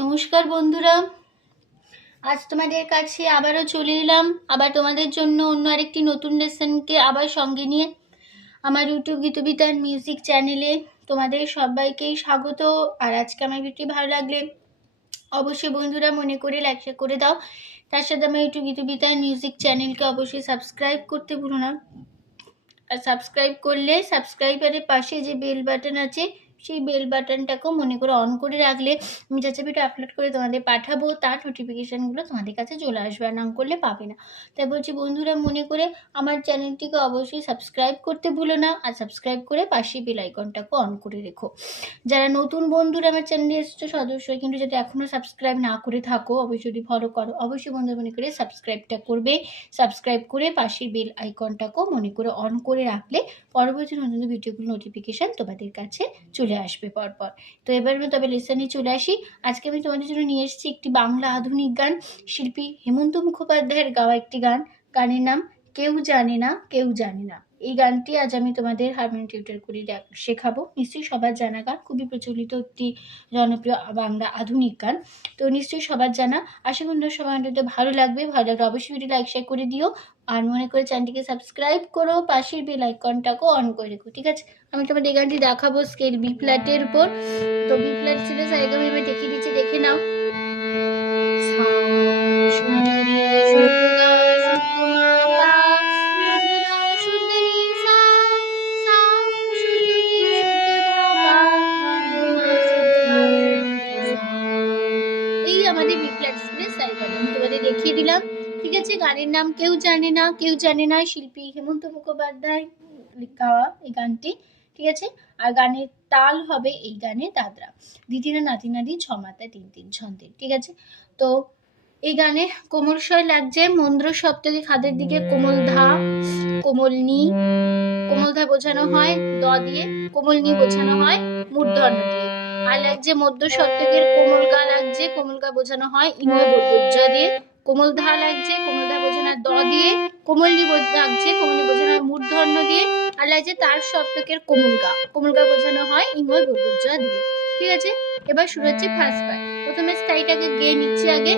নমস্কার বন্ধুরা, আজ তোমাদের কাছে আবারও চলে এলাম। আবার তোমাদের জন্য অন্য আরেকটি নতুন লেসনকে আবার সঙ্গে নিয়ে আমার ইউটিউব গীতবিতান মিউজিক চ্যানেলে তোমাদের সবাইকেই স্বাগত। আর আজকে আমার ভিডিওটি ভালো লাগলে অবশ্যই বন্ধুরা মনে করে লাইক করে দাও। তার সাথে আমার ইউটিউব গীতবিতান মিউজিক চ্যানেলকে অবশ্যই সাবস্ক্রাইব করতে ভুলো না। আর সাবস্ক্রাইব করলে সাবস্ক্রাইবারের পাশে যে বেল বাটন আছে সেই বেল বাটনটাকেও মনে করে অন করে রাখলে আমি যা ভিডিও আপলোড করে তোমাদের পাঠাবো তার নোটিফিকেশানগুলো তোমাদের কাছে চলে আসবে, আর নাম করলে পাবে না। তাই বলছি বন্ধুরা মনে করে আমার চ্যানেলটিকে অবশ্যই সাবস্ক্রাইব করতে ভুলো না, আর সাবস্ক্রাইব করে পাশে বেল আইকনটাকে অন করে রেখো। যারা নতুন বন্ধুরা আমার চ্যানেলে এসেছো সদস্য, কিন্তু যদি এখনও সাবস্ক্রাইব না করে থাকো অবশ্যই যদি ফলো করো অবশ্যই বন্ধুরা মনে করে সাবস্ক্রাইবটা করবে। সাবস্ক্রাইব করে পাশের বেল আইকনটাকেও মনে করে অন করে রাখলে পরবর্তী নতুন ভিডিওগুলো নোটিফিকেশান তোমাদের কাছে চলে আসবে পরপর। তো এবার আমি তবে লেসনে চলে আসি। আজকে আমি তোমাদের জন্য নিয়ে এসেছি একটি বাংলা আধুনিক গান, শিল্পী হেমন্ত মুখোপাধ্যায়ের গাওয়া একটি গান। গানের নাম কেউ জানে না কেউ জানে না। এই গানটি আজ আমি তোমাদের হারমোনিয়াম টিউটর করে শেখাবো। নিশ্চয়ই সবার জানা গান, খুবই প্রচলিত একটি জনপ্রিয় বাংলা আধুনিক গান। তো নিশ্চয়ই সবার জানা। আশা করি সবার ভালো লাগবে। ভালো লাগলে অবশ্যই ভিডিও লাইক শেয়ার করে দিও, আর মনে করে চ্যানেলটিকে সাবস্ক্রাইব করো, পাশের বেল আইকনটাকেও অন করে রেখো। ঠিক আছে, আমি তোমাদের এই গানটি দেখাবো স্কেল বি ফ্ল্যাটের উপর। তো বি ফ্ল্যাট ছিল সারেগামা, আমি দেখিয়ে দিচ্ছি, দেখে নাও। এই আমাদের বি ফ্ল্যাট স্কেলের সারেগামা আমি তোমাদের দেখিয়ে দিলাম। ঠিক আছে, গানের নাম কেউ জানে না কেউ জানে না, শিল্পী হেমন্ত মুখোপাধ্যায় গাওয়া এই গানটি। ঠিক আছে, আর গানের তাল হবে এই গানে দাদরা, দ্বিতীয় নাতি নাদি ছ মাতায় তিন তিন ছন্দের। ঠিক আছে, তো এই গানে কোমল স্বর লাগছে মন্দ্র সপ্তকে খাদের দিকে কোমল ধা, কোমল নি, কোমল ধা বোঝানো হয় দ দিয়ে, কোমল নি বোঝানো হয় মূর্ধন্য দিয়ে। আর লাগছে মধ্য সপ্তকের কোমল গা লাগছে, কোমল গা বোঝানো হয় ইময় বর্গজ দিয়ে। কোমল ধা লাগছে, কোমল ধা বোঝানো দ দিয়ে। কোমল নি লাগছে, কোমল নি বোঝানো হয় মূর্ধন্য দিয়ে। আর লাগছে তার সপ্তকের কোমল গা বোঝানো হয় ইময় বর্গজ দিয়ে। ঠিক আছে, এবার শুরু হচ্ছে ফার্স্ট পার্ট। প্রথমে স্থায়ীটাকে গেয়ে নিচ্ছি আগে।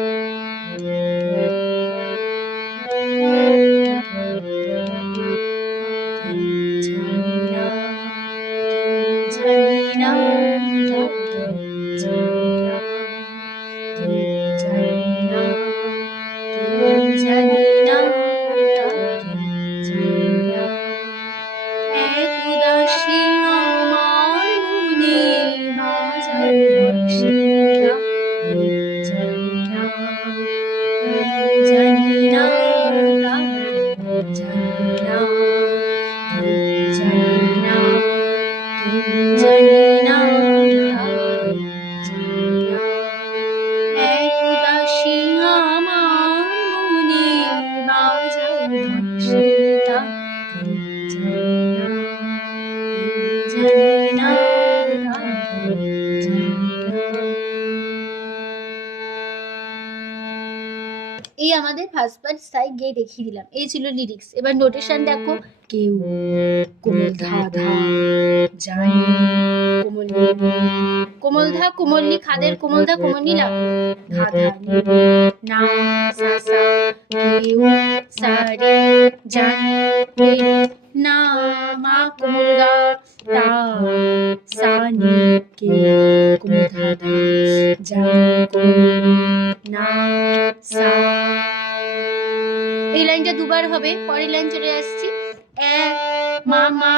এই আমাদের ফার্স্ট পার্ট স্থায়ী গেয়ে দেখিয়ে দিলাম, এই ছিল লিরিক্স। এবার নোটেশন দেখো। কেউ কোমল ধা ধা জানি, কোমল কোমল ধা কোমল নি, খাদের কোমল ধা কোমল নি লাগলো, ধা ধা নি না সা সা, কেউ সারে জানি না মা কোমল গা তা সা নি, কেউ কোমল ধা ধা জানি কোমল না সা। এই লাইনটা দুবার হবে। পরের লাইন চলে আসছি। এক মামা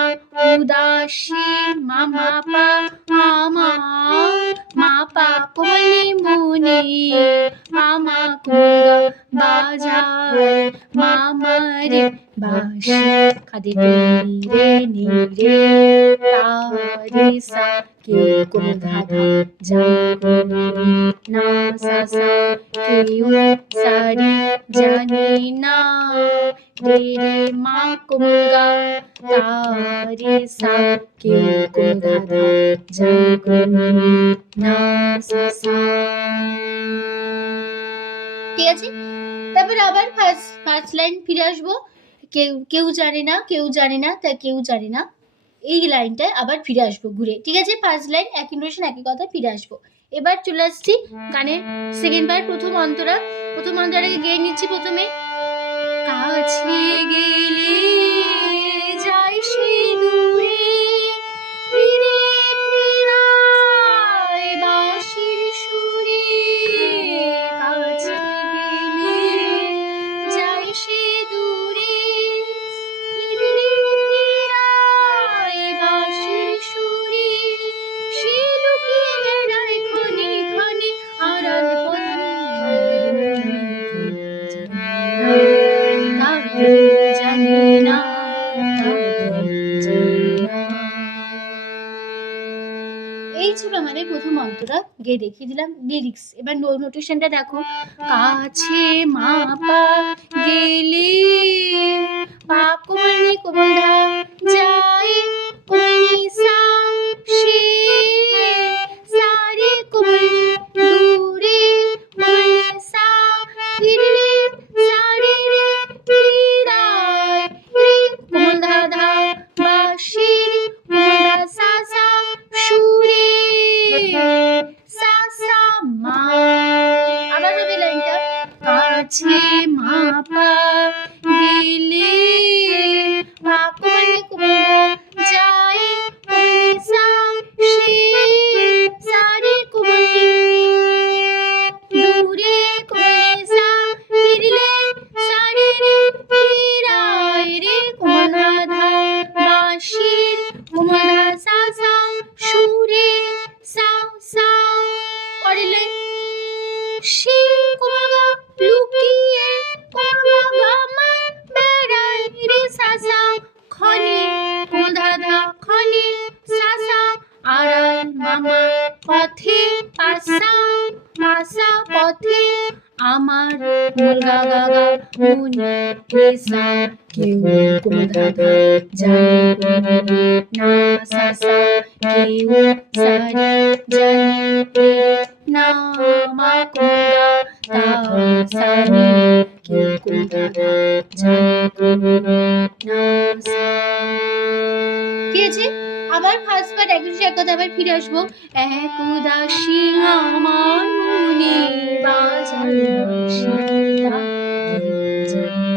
উদাসী মামা পা মামা মা পা কোমলি মুনি মামা কুঙ্গা বাজায় মামা রে বাসি খাদে রে নি রে তা রে সা, কেউ কোমল ধা ধা জানি না সা সা, কেউ সারি জানি না রে রে মা কোমল গা তা রে সা, কেউ কোমল ধা ধা জানি না সা সা। ঠিক আছে, তারপরে আবার ফার্স্ট লাইন ফিরে আসবো। কেউ কেউ জানে না কেউ জানে না, তা কেউ জানে না। এই লাইনটায় আবার ফিরে আসবো ঘুরে, ঠিক আছে? ফার্স্ট লাইন একই নোটেশন একই কথা, ফিরে আসবো। এবার চলে আসছি গানের সেকেন্ড পার্ট, প্রথম অন্তরা। প্রথম অন্তরাকে গেয়ে নিচ্ছি প্রথমে। কাছে গেলে যাই সে দূরে, ফিরে ফিরায় বাঁশির সুরে। কাছে গেলে যাই সে দূরে, ফিরে ফিরায় বাঁশির সুরে। সে লুকিয়ে বেড়ায় ক্ষণে ক্ষণে আড়াল পথে, জানি না। এই ছিল আমাদের প্রথম অন্তরা, গিয়ে দেখিয়ে দিলাম লিরিক্স। এবার নোটেশনটা দেখো। কাছে মাপা গেলে পা কোমল কোমল ধা যায় কোমল সা সে সারে কোমল দূরে কোমল সা ফিরলে সারে রে ফিরায় রে কোমল ধা ধা বাঁশির কোমল সা সা সুরে সা সা মা। আবার হবে লাইনটা। কাছে মাপা গেলে পা কোমল কোমল যায় কোমল সা সে সারে কোমল দূরে কোমল সা ফিরলে সারে রে ফিরায় রে কোমল ধা বাঁশির কোমল সা সা সুরে সা সা। পরের লাইন। সে কোমল লুকিয়ে কোমল গামা বেড়ায় রে সা সা ক্ষণে কোমল ধা ধা ক্ষণে সা সা আড়াল মামা পথে পাসা পাসা পথে আমার কোমল গা গা গা মনে রে সা কেউ কোমল ধা ধা জানে না সা সা কেউ সারে জানে রে না মা কোমল তা সারে কেউ কোমল ধা ধা জানে না সা। ঠিক আছে? আবার ফার্স্ট পার্ট একই কথা, আবার ফিরে আসবো। এক উদাসী আমার মনে বাজায় বাঁশিটা, জানি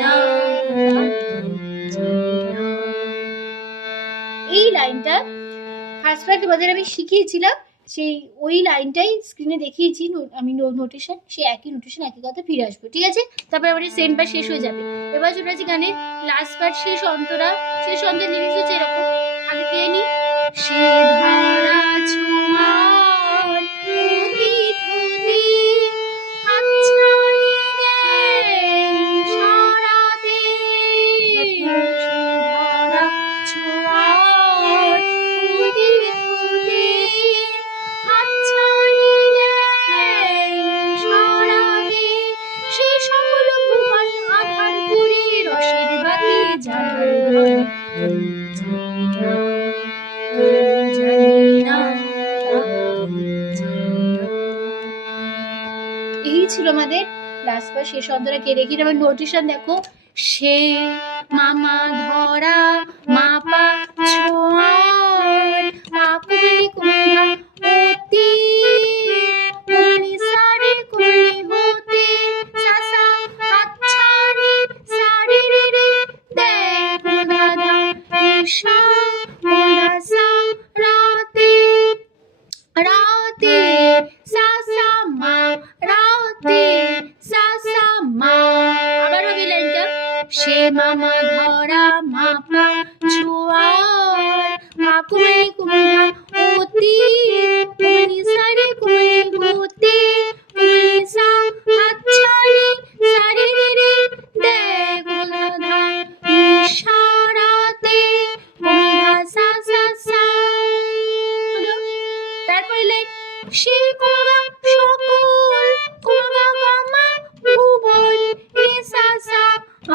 না। এই লাইনটা ফার্স্ট পার্ট তোমাদের আমি শিখিয়েছিলাম, সেই ওই লাইনটাই স্ক্রিনে দেখিয়েছি আমি নোটেশন, সেই একই নোটেশন একই কথা, ফিরে আসবো। ঠিক আছে? তারপর আমাদের সেকেন্ড পার্ট শেষ হয়ে যাবে। এবার চলে আসছি গানের লাস্ট পার্ট, শেষ অন্তরা। শেষ অন্তর লিরিক্স হচ্ছে এরকম, আগে পেয়ে নি। সে ধরা ছোঁয়ার অতীত হতে হাতছানি নেই সারাতে। সে ধরা ছোঁয়ার অতীত হতে হাতছানি নেই সারাতে। সে সকল ভুবন আধার করে রসের বাতি জ্বালায় এই ছিল আমাদের লাস্ট পার্ট, শেষ অন্তরা কে রেখে। আবার নোটেশন দেখো। সে মামা ধরা মাপা ছোঁয়ার পাকুলি কুমড়া অতি কোনি সারে কোনি হতে সাসা হাতছানি সারে রে রে দেখ দাদা ঈশা কোনা সা রাতে রাতে সাসা মা রাতে সাসা মা। আবার হবে লাইনটা। সে মামা ধরা মাপা ছোঁয়ার মাকুমে কুমড়া অতি কোনি সারে কোনি হতে কোনি সা হাতছানি সারে রে রে দেখ দাদা ইশারাতে কোনা সা সা সা। তারপরে লাইন। সে কোমা সকল কোমা গামা ভুবন রে সা সা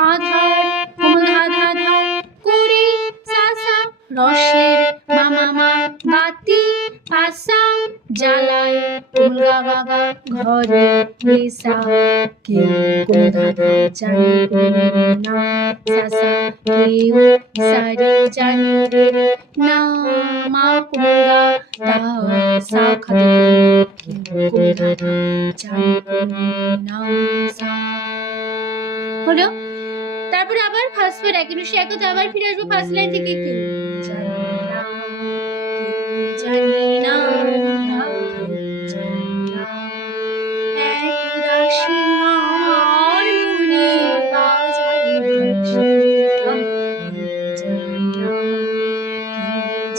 আধার কোমা ধা ধা করে সা সা রসের মামা মা বাতি পাসা জ্বালায় কোমল গা গা গা ঘরে রেসা কেউ কোন ধাধা জানি না সা সা কেউ সারি জানি রে না মা কোমল গা তা সা খাদে কেউ কোন ধাধা জানি না সা হলো। তারপরে আবার ফার্স্ট বার একই সে একতে আবার ফিরে আসবো ফার্স্ট লাইন থেকে কেউ জানি না জানি না জানি না একরাশি আমার মনে বাজায় বাঁশি জানি না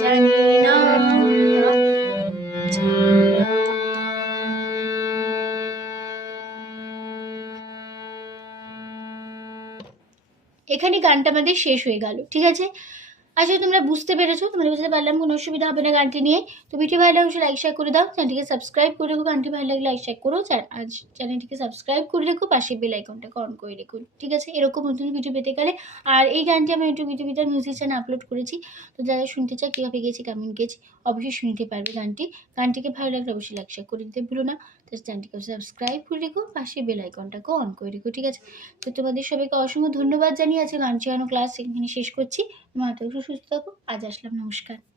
জানি না জানি না। এখানে গানটা আমাদের শেষ হয়ে গেল, ঠিক আছে। আচ্ছা তোমরা বুঝতে পেরেছো, তোমরা বুঝতে পারলাম, কোনো অসুবিধা হবে না গানটি নিয়ে। তো ভিডিও ভালো লাগলে লাইক শেয়ার করে দাও, চ্যানেলটিকে সাবস্ক্রাইব করে রেখো, গানটি ভালো লাগলে লাইক শেয়ার করো, আজ চ্যানেলটিকে সাবস্ক্রাইব করে রেখো, পাশে বেল আইকনটাকে অন করে রেখো, ঠিক আছে, এরকম নতুন ভিডিও পেতে গেলে। আর এই গানটি আমি ইউটিউব বিতার মিউজিক চ্যানেল আপলোড করেছি, তো যারা শুনতে চায় কীভাবে গেছি কেমন গেছি অবশ্যই শুনতে পারবে। গানটিকে ভালো লাগলে অবশ্যই লাইক শেয়ার করে দিতে ভুলো না। তো চ্যানেলটিকে সাবস্ক্রাইব করে রেখো, পাশে বেল আইকনটাকে অন করে রেখো, ঠিক আছে। তো তোমাদের সবাইকে অসংখ্য ধন্যবাদ জানিয়ে আছে গান শেখানো ক্লাস এখানে শেষ করছি। তোমার সুস্থ থাকো, আজ আসলাম, নমস্কার।